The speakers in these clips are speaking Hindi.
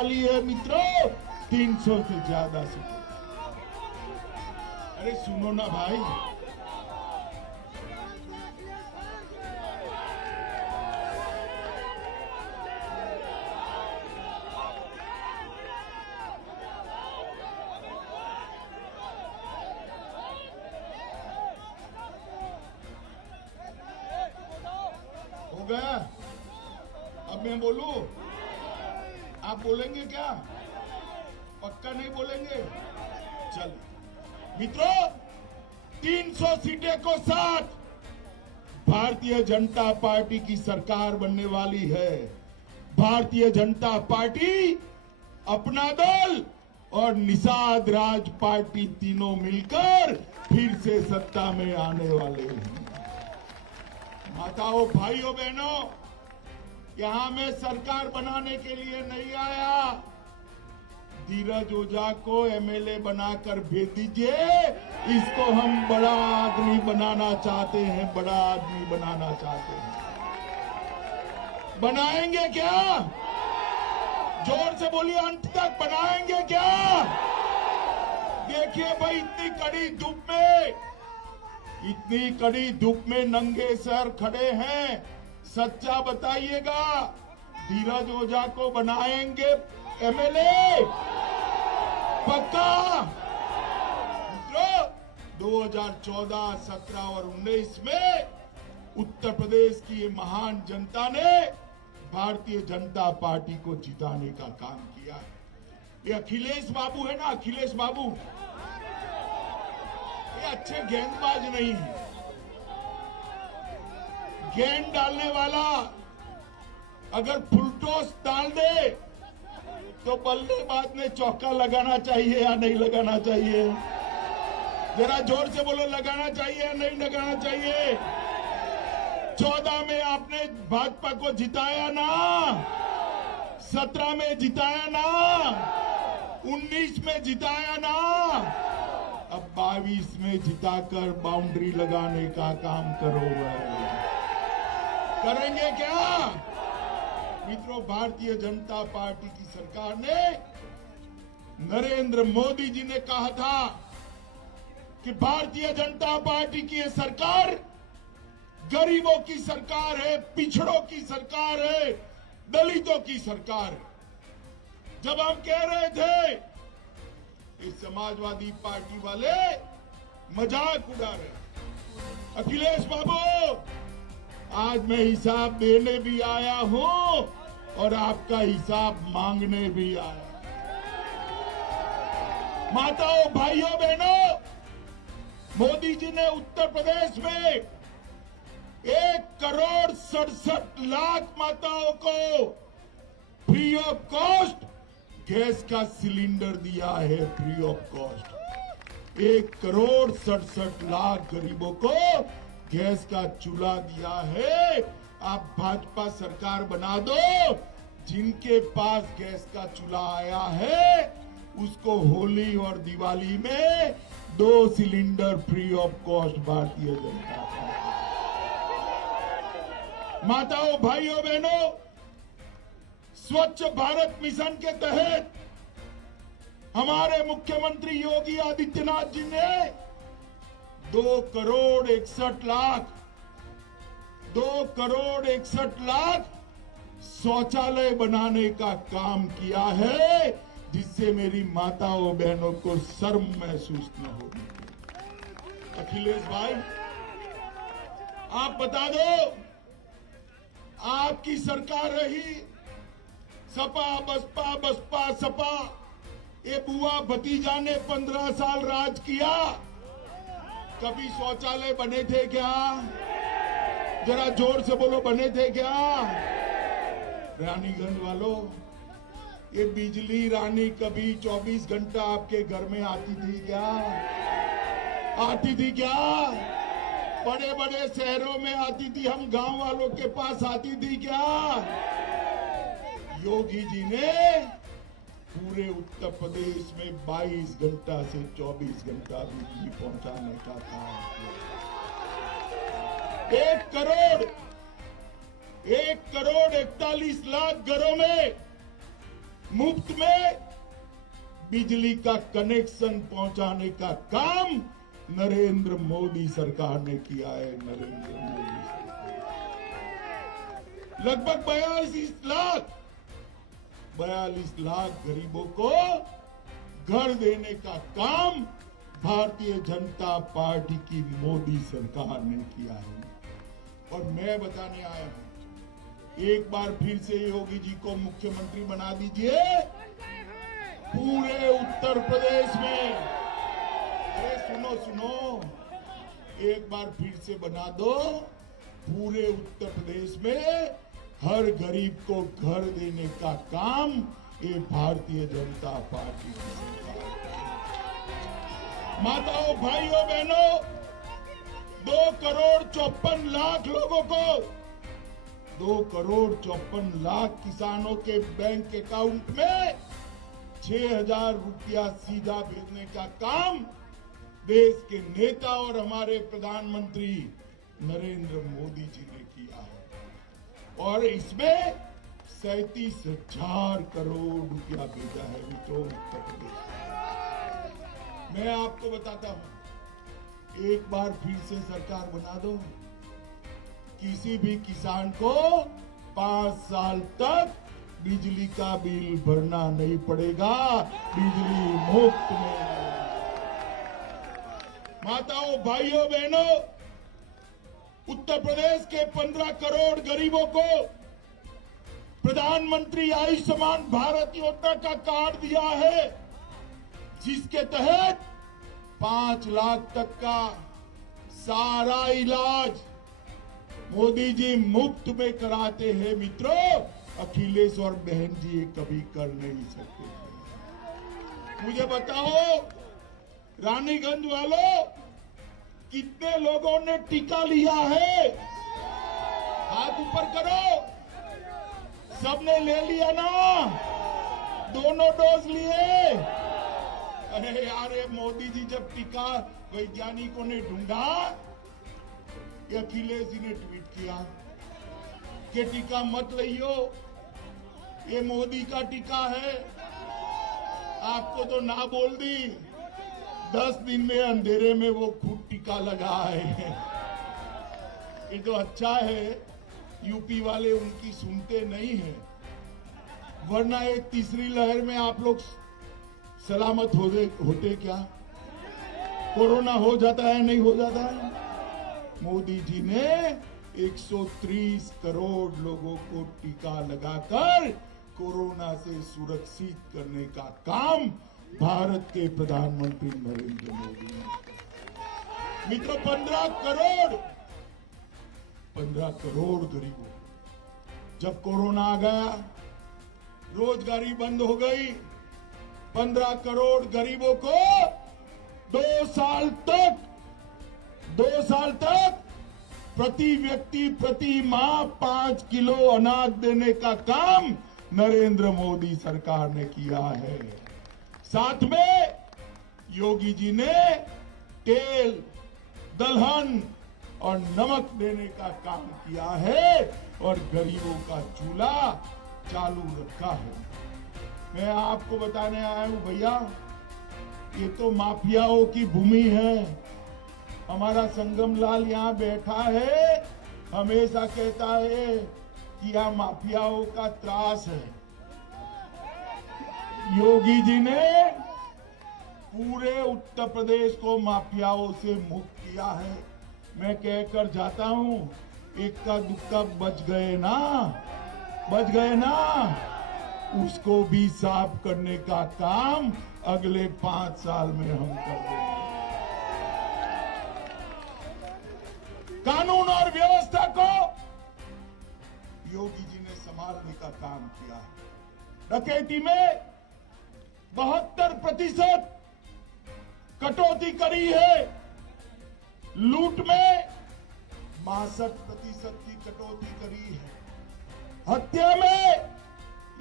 वाली है मित्रों 300 से ज्यादा सीटें। अरे सुनो ना भाई, हो गया। अब मैं बोलूं, आप बोलेंगे क्या? पक्का नहीं बोलेंगे? चल मित्रों, 300 सीटें को साथ भारतीय जनता पार्टी की सरकार बनने वाली है। भारतीय जनता पार्टी, अपना दल और निषाद राज पार्टी तीनों मिलकर फिर से सत्ता में आने वाले हैं। माताओं, भाइयों, बहनों, यहां मैं सरकार बनाने के लिए नहीं आया। धीरज ओझा को एमएलए बनाकर भेज दीजिए। इसको हम बड़ा आदमी बनाना चाहते हैं, बड़ा आदमी बनाना चाहते हैं। बनाएंगे क्या? जोर से बोलिए, अंत तक बनाएंगे क्या? देखिए भाई, इतनी कड़ी धूप में नंगे सर खड़े हैं। सच्चा बताइएगा, धीरज ओझा को बनाएंगे एमएलए? पक्का? मित्रों, 2014, 17 और 19 में उत्तर प्रदेश की ये महान जनता ने भारतीय जनता पार्टी को जिताने का काम किया। ये अखिलेश बाबू है ना, अखिलेश बाबू, ये अच्छे गेंदबाज नहीं है। गेंद डालने वाला अगर फुलटॉस डाल दे तो बल्लेबाज ने चौका लगाना चाहिए या नहीं लगाना चाहिए? जरा जोर से बोलो, लगाना चाहिए या नहीं लगाना चाहिए? 14 में आपने भाजपा को जिताया ना, 17 में जिताया ना, 19 में जिताया ना, अब 22 में जिताकर बाउंड्री लगाने का काम करो। करेंगे क्या? मित्रों, भारतीय जनता पार्टी की सरकार ने, नरेंद्र मोदी जी ने कहा था कि भारतीय जनता पार्टी की यह सरकार गरीबों की सरकार है, पिछड़ों की सरकार है, दलितों की सरकार है। जब हम कह रहे थे, इस समाजवादी पार्टी वाले मजाक उड़ा रहे। अखिलेश बाबू, आज मैं हिसाब देने भी आया हूं और आपका हिसाब मांगने भी आया। माताओं, भाइयों, बहनों, मोदी जी ने उत्तर प्रदेश में 1,67,00,000 माताओं को फ्री ऑफ कॉस्ट गैस का सिलेंडर दिया है। फ्री ऑफ कॉस्ट 1,67,00,000 गरीबों को गैस का चूल्हा दिया है। आप भाजपा सरकार बना दो, जिनके पास गैस का चूल्हा आया है उसको होली और दिवाली में 2 cylinder free of cost Bharatiya Janata party. माताओं, भाइयों, बहनों, स्वच्छ भारत मिशन के तहत हमारे मुख्यमंत्री योगी आदित्यनाथ जी ने 2,61,00,000 शौचालय बनाने का काम किया है, जिससे मेरी माताओं बहनों को शर्म महसूस न हो। अखिलेश भाई, आप बता दो, आपकी सरकार रही, सपा बसपा बसपा सपा, ये बुआ भतीजा ने 15 साल राज किया। कभी शौचालय बने थे क्या? जरा जोर से बोलो, बने थे क्या? रानीगंज वालों, ये बिजली रानी कभी 24 घंटा आपके घर में आती थी क्या? आती थी क्या? बड़े बड़े शहरों में आती थी, हम गांव वालों के पास आती थी क्या? योगी जी ने पूरे उत्तर प्रदेश में 22 घंटा से 24 घंटा बिजली पहुंचाने का काम किया। 1,41,41,00,000 घरों में मुफ्त में बिजली का कनेक्शन पहुंचाने का काम नरेंद्र मोदी सरकार ने किया है। नरेंद्र मोदी सरकार लगभग 42 लाख गरीबों को घर देने का काम भारतीय जनता पार्टी की मोदी सरकार ने किया है। और मैं बताने आया हूं, एक बार फिर से योगी जी को मुख्यमंत्री बना दीजिए पूरे उत्तर प्रदेश में। अरे सुनो, एक बार फिर से बना दो पूरे उत्तर प्रदेश में हर गरीब को घर देने का काम ये भारतीय जनता पार्टी की सरकार। माताओं, भाइयों, बहनों, 2,54,00,000 लोगों को 2,54,00,000 किसानों के बैंक अकाउंट में 6,000 रुपया सीधा भेजने का काम देश के नेता और हमारे प्रधानमंत्री नरेंद्र मोदी जी ने किया है। और इसमें 37,000 करोड़ रुपया भेजा है मित्रों उत्तर प्रदेश। मैं आपको बताता हूं, एक बार फिर से सरकार बना दो, किसी भी किसान को 5 साल तक बिजली का बिल भरना नहीं पड़ेगा, बिजली मुफ्त में। माताओं, भाइयों, बहनों, उत्तर प्रदेश के 15 करोड़ गरीबों को प्रधानमंत्री आयुष्मान भारत योजना का कार्ड दिया है, जिसके तहत 5 लाख तक का सारा इलाज मोदी जी मुफ्त में कराते हैं। मित्रों, अखिलेश और बहन जी ये कभी कर नहीं सकते। मुझे बताओ, रानीगंज वालों, कितने लोगों ने टीका लिया है? हाथ ऊपर करो। सबने ले लिया ना? दोनों डोज लिए? अरे यार, मोदी जी जब टीका वैज्ञानिकों ने ढूंढा, अखिलेश जी ने ट्वीट किया कि टीका मत लियो, ये मोदी का टीका है। आपको तो ना बोल दी, 10 दिन में अंधेरे में वो खुद टीका लगा है। ये तो अच्छा है, यूपी वाले उनकी सुनते नहीं है, वरना एक तीसरी लहर में आप लोग सलामत होते क्या? कोरोना हो जाता है, नहीं हो जाता है? मोदी जी ने 130 करोड़ लोगों को टीका लगाकर कोरोना से सुरक्षित करने का काम भारत के प्रधानमंत्री नरेंद्र मोदी ने। मित्रों, 15 करोड़ गरीबों, जब कोरोना आ गया, रोजगारी बंद हो गई, 15 करोड़ गरीबों को 2 साल तक प्रति व्यक्ति प्रति माह 5 किलो अनाज देने का काम नरेंद्र मोदी सरकार ने किया है। साथ में योगी जी ने तेल, दलहन और नमक देने का काम किया है और गरीबों का चूल्हा चालू रखा है। मैं आपको बताने आया हूं भैया, ये तो माफियाओं की भूमि है। हमारा संगम लाल यहाँ बैठा है, हमेशा कहता है कि यह माफियाओं का त्रास है। योगी जी ने पूरे उत्तर प्रदेश को माफियाओं से मुक्त किया है। मैं कहकर जाता हूं, इक्का दुक्का बच गए ना, उसको भी साफ करने का काम अगले 5 साल में हम कर देंगे। कानून और व्यवस्था को योगी जी ने संभालने का काम किया। डकैती में 72% कटौती करी है, लूट में 62% की कटौती करी है, हत्या में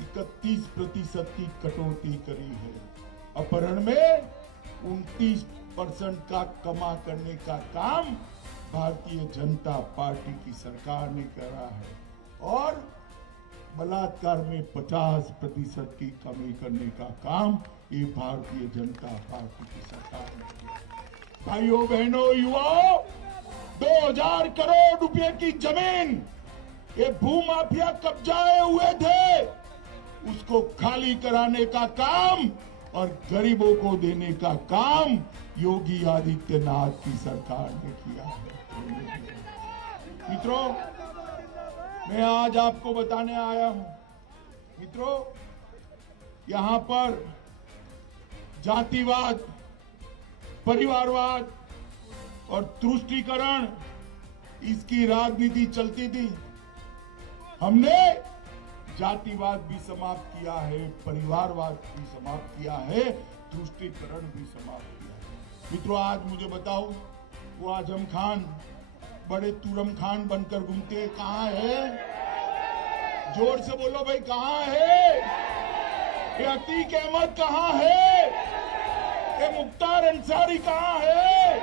31% की कटौती करी है, अपहरण में 29% का कमा करने का काम भारतीय जनता पार्टी की सरकार ने करा है। और बलात्कार में 50% की कमी करने का काम ये भारतीय जनता पार्टी की सरकार ने किया। भाइयों बहनों युवाओं, 2000 करोड़ रुपए की जमीन ये भूमाफिया कब्जाए हुए थे, उसको खाली कराने का काम और गरीबों को देने का काम योगी आदित्यनाथ की सरकार ने किया है। मित्रों, मैं आज आपको बताने आया हूं, मित्रों, यहां पर जातिवाद, परिवारवाद और तुष्टीकरण इसकी राजनीति चलती थी। हमने जातिवाद भी समाप्त किया है, परिवारवाद भी समाप्त किया है, तुष्टीकरण भी समाप्त किया है। मित्रों, आज मुझे बताओ, वो आजम खान बड़े तुरम खान बनकर घूमते कहां है? जोर से बोलो भाई, कहां है? ये अतीक अहमद कहां है? ये मुख्तार अंसारी कहां है?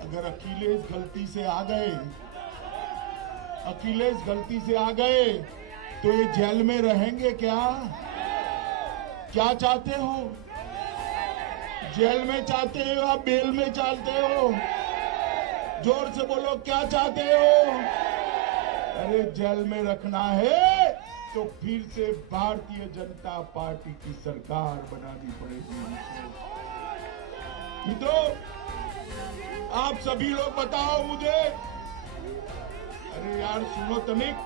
अगर अखिलेश गलती से आ गए, अखिलेश गलती से आ गए तो ये जेल में रहेंगे क्या? क्या चाहते हो? जेल में चाहते हो या बेल में चाहते हो? जोर से बोलो, क्या चाहते हो? अरे जेल में रखना है तो फिर से भारतीय जनता पार्टी की सरकार बनानी पड़ेगी। मित्रों, आप सभी लोग बताओ मुझे। अरे यार सुनो तनिक,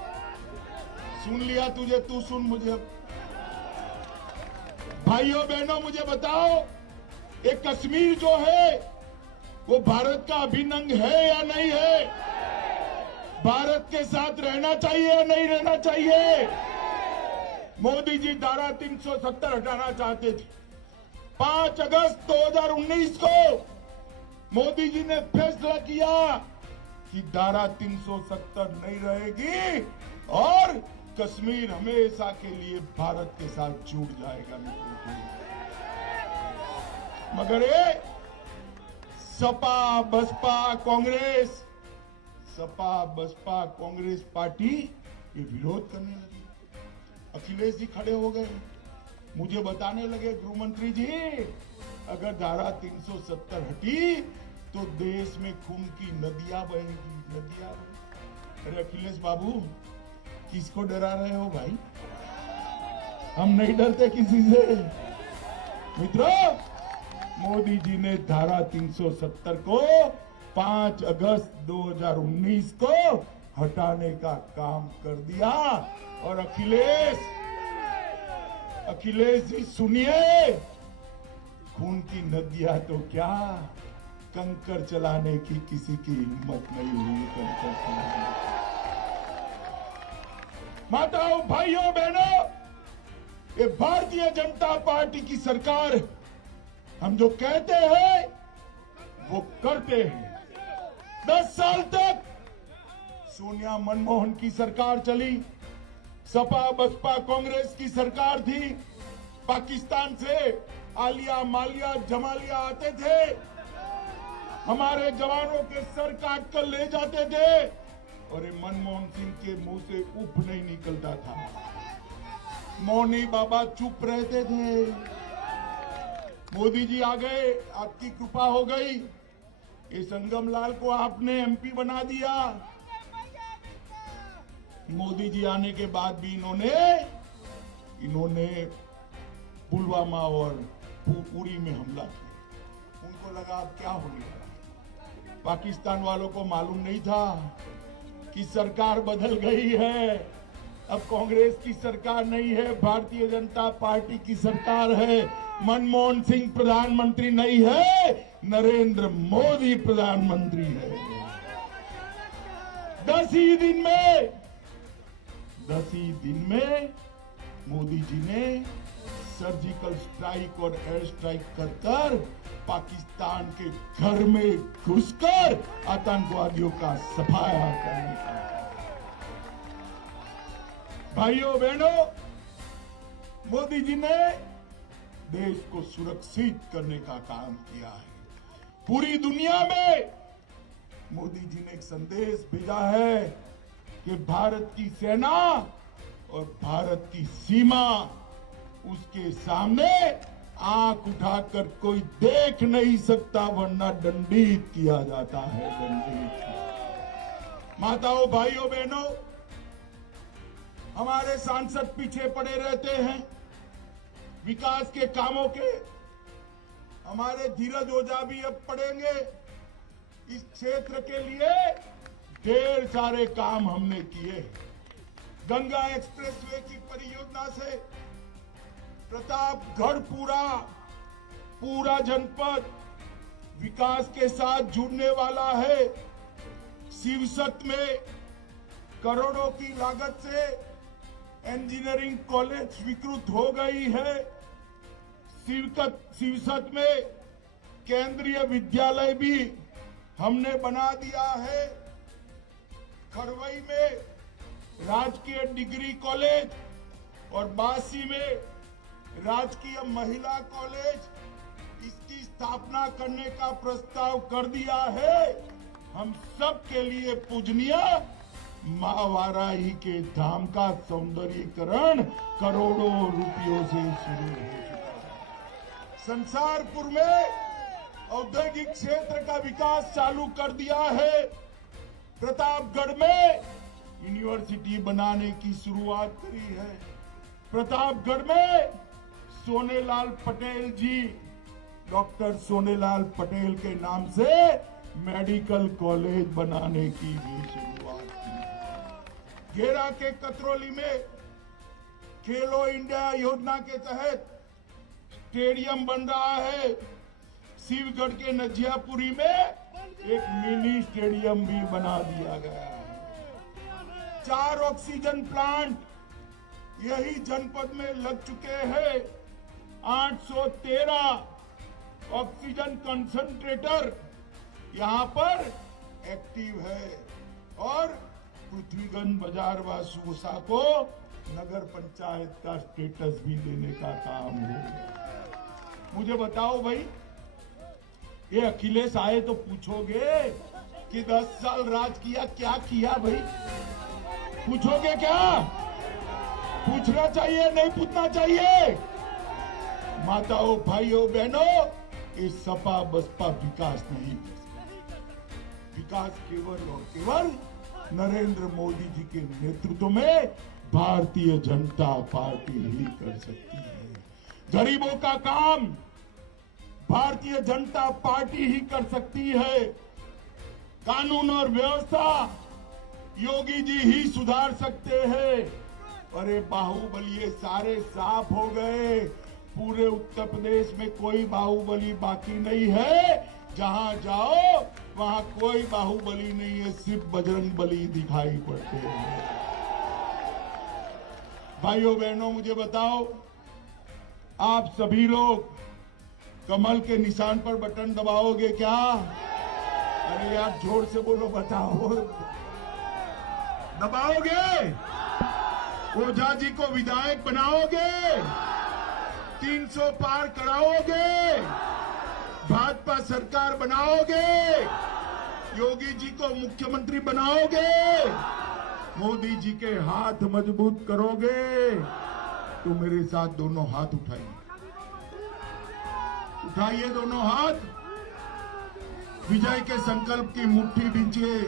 सुन लिया तुझे, तू सुन मुझे। भाइयों बहनों, मुझे बताओ, ये कश्मीर जो है वो भारत का अभिन्न अंग है या नहीं है? भारत के साथ रहना चाहिए या नहीं रहना चाहिए? मोदी जी धारा 370 हटाना चाहते थे। 5 अगस्त 2019 को मोदी जी ने फैसला किया कि धारा 370 नहीं रहेगी और कश्मीर हमेशा के लिए भारत के साथ जुड़ जाएगा। मगर ये सपा बसपा कांग्रेस पार्टी ये विरोध करने लगी। अखिलेश जी खड़े हो गए, मुझे बताने लगे, गृह मंत्री जी अगर धारा 370 हटी तो देश में खून की नदियां बहेगी, नदियां बहेगी। अरे अखिलेश बाबू, किसको डरा रहे हो भाई? हम नहीं डरते किसी से। मित्रों, मोदी जी ने धारा 370 को 5 अगस्त 2019 को हटाने का काम कर दिया। और अखिलेश जी सुनिए, खून की नदियां तो क्या, कंकर चलाने की किसी की हिम्मत नहीं हुई। कंकर चलाने, माताओं भाइयों बहनों, ये भारतीय जनता पार्टी की सरकार, हम जो कहते हैं वो करते हैं। 10 साल तक सोनिया मनमोहन की सरकार चली, सपा बसपा कांग्रेस की सरकार थी। पाकिस्तान से आलिया मालिया जमालिया आते थे, हमारे जवानों के सर काट कर ले जाते थे और ये मनमोहन सिंह के मुंह से उफ नहीं निकलता था। मौनी बाबा चुप रहते थे। मोदी जी आ गए, आपकी कृपा हो गई, ये संगम लाल को आपने एमपी बना दिया। मोदी जी आने के बाद भी इन्होंने पुलवामा और उरी में हमला किया। उनको लगा अब क्या हो गया। पाकिस्तान वालों को मालूम नहीं था कि सरकार बदल गई है, अब कांग्रेस की सरकार नहीं है, भारतीय जनता पार्टी की सरकार है। मनमोहन सिंह प्रधानमंत्री नहीं है, नरेंद्र मोदी प्रधानमंत्री है। 10 ही दिन में मोदी जी ने सर्जिकल स्ट्राइक और एयर स्ट्राइक कर पाकिस्तान के घर में घुसकर आतंकवादियों का सफाया करने का। भाइयों बहनों, मोदी जी ने देश को सुरक्षित करने का काम किया है। पूरी दुनिया में मोदी जी ने एक संदेश भेजा है कि भारत की सेना और भारत की सीमा, उसके सामने आंख उठाकर कोई देख नहीं सकता, वरना दंडित किया जाता है, दंडित। माताओं, भाइयों, बहनों, हमारे सांसद पीछे पड़े रहते हैं विकास के कामों के। हमारे धीरज ओझा भी अब पड़ेंगे। इस क्षेत्र के लिए ढेर सारे काम हमने किए। गंगा एक्सप्रेसवे की परियोजना से प्रतापगढ़ पूरा जनपद विकास के साथ जुड़ने वाला है। शिवसत में करोड़ों की लागत से इंजीनियरिंग कॉलेज स्वीकृत हो गई है। शिवसत में केंद्रीय विद्यालय भी हमने बना दिया है। खरवई में राजकीय डिग्री कॉलेज और बासी में राजकीय महिला कॉलेज, इसकी स्थापना करने का प्रस्ताव कर दिया है। हम सब के लिए पूजनीय मां वाराही के धाम का सौंदर्यीकरण करोड़ों रुपयों से शुरू हो चुका है। संसारपुर में औद्योगिक क्षेत्र का विकास चालू कर दिया है। प्रतापगढ़ में यूनिवर्सिटी बनाने की शुरुआत करी है। प्रतापगढ़ में सोनेलाल पटेल जी, डॉक्टर सोनेलाल पटेल के नाम से मेडिकल कॉलेज बनाने की भी शुरुआत की। घेरा के कतरौली में खेलो इंडिया योजना के तहत स्टेडियम बन रहा है। शिवगढ़ के नजियापुरी में एक मिनी स्टेडियम भी बना दिया गया है। 4 ऑक्सीजन प्लांट यही जनपद में लग चुके हैं। 813 ऑक्सीजन कंसंट्रेटर यहां पर एक्टिव है और पृथ्वीगंज बाजार व सूसा को नगर पंचायत का स्टेटस भी देने का काम हो गया। मुझे बताओ भाई, ये अखिलेश आए तो पूछोगे कि 10 साल राज किया, क्या किया भाई? पूछोगे क्या? पूछना चाहिए, नहीं पूछना चाहिए? माताओं, भाइयों, बहनों, इस सपा बसपा विकास नहीं कर सकती। विकास केवल और केवल नरेंद्र मोदी जी के नेतृत्व में भारतीय जनता पार्टी ही कर सकती है। गरीबों का काम भारतीय जनता पार्टी ही कर सकती है। कानून और व्यवस्था योगी जी ही सुधार सकते हैं। अरे बाहुबली ये सारे साफ हो गए। पूरे उत्तर प्रदेश में कोई बाहुबली बाकी नहीं है। जहां जाओ वहां कोई बाहुबली नहीं है, सिर्फ बजरंग बली दिखाई पड़ते हैं। भाइयों बहनों, मुझे बताओ, आप सभी लोग कमल के निशान पर बटन दबाओगे क्या? अरे यार जोर से बोलो, बताओ, दबाओगे? ओझा जी को विधायक बनाओगे? 300 पार कराओगे? भाजपा सरकार बनाओगे? योगी जी को मुख्यमंत्री बनाओगे? मोदी जी के हाथ मजबूत करोगे? तो मेरे साथ दोनों हाथ उठाइए, उठाइए दोनों हाथ। विजय के संकल्प की मुट्ठी दीजिए।